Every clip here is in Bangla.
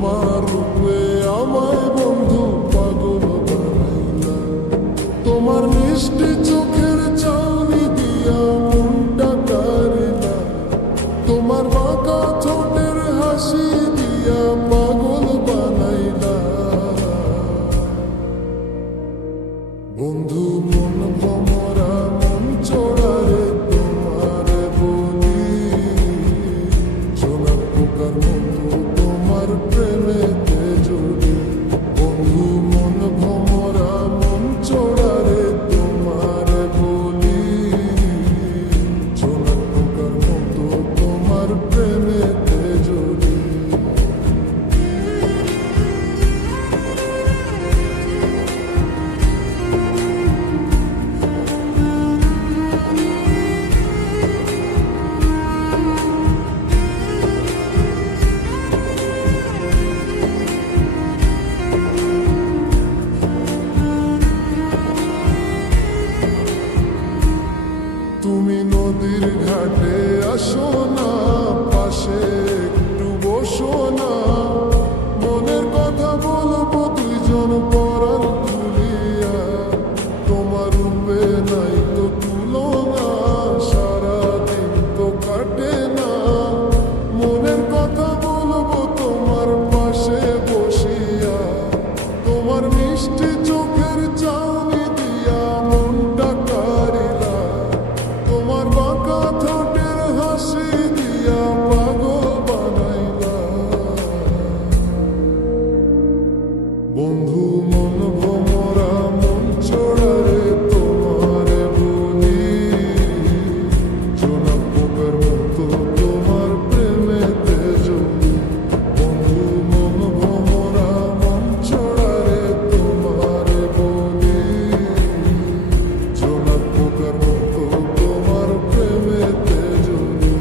তোমার রূপে আমায় বন্ধু পাগল বানাইলা, তোমার মিষ্টি চোখের চাউনি দিয়া মনটা কারিলা, তোমার বাঁকা ঠোঁটের হাসি দিয়া পাগল বানাইলা। বন্ধু মন ভমরা মন চোরারে তোমারে বলি, সোনার পোকার মতো তোমার প্রেমেতে জড়ি। বন্ধু মন ভমরা মন চোরারে তোমারে বলি, সোনার পোকার মতো তোমার প্রেমেতে জড়ি। তুমি নদীর ঘাটে আসো না, পাশে একটু বসো না, মনের কথা বলবো দুইজন পরাণ খুলিয়া। তোমার রূপে নাই তো তুলনা, সারাদিন তো কাটে না, মনের কথা বলবো তোমার পাশে বসিয়া। তোমার মিষ্টি চোখের চাউনি দিয়া মনটা কারিলা, তোমার বাঁকা ঠোঁটের হাসি দিয়া পাগল বানাইলা। বন্ধু মন ভমরা মন চোরারে তোমারে বলি, সোনা পোকার মতো তোমার প্রেমেতে জড়ি। বন্ধু মন ভমরা মন চোরারে তোমারে বলি, সোনা পোকার মতো তোমার প্রেমেতে জড়ি।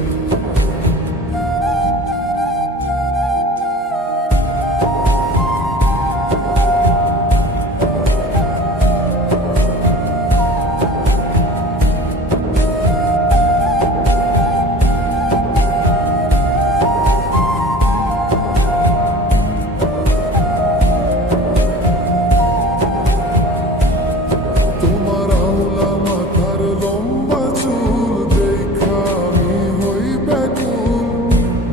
তোমার আওলা মাথার লম্বা চুল দেখা আমি হই ব্যাকুল,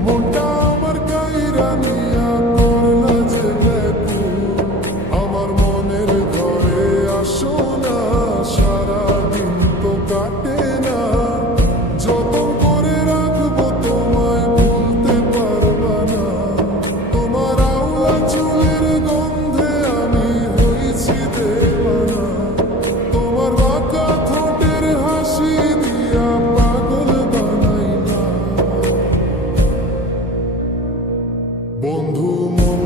মনটা আমার কাইরা নিয়া করলা যে ব্যাকুল। আমার মনের ঘরে আসো না, সারাদিন তো কাটে না, যতন করে রাখবো তোমায় বলতে পারবা না। তোমার আওলা চুলের গন্ধে আমি হইছি দেওয়ানা, তোমার বাঁকা ঠোঁটের হাসি দিয়া পাগল বানাইলা। বন্ধু মন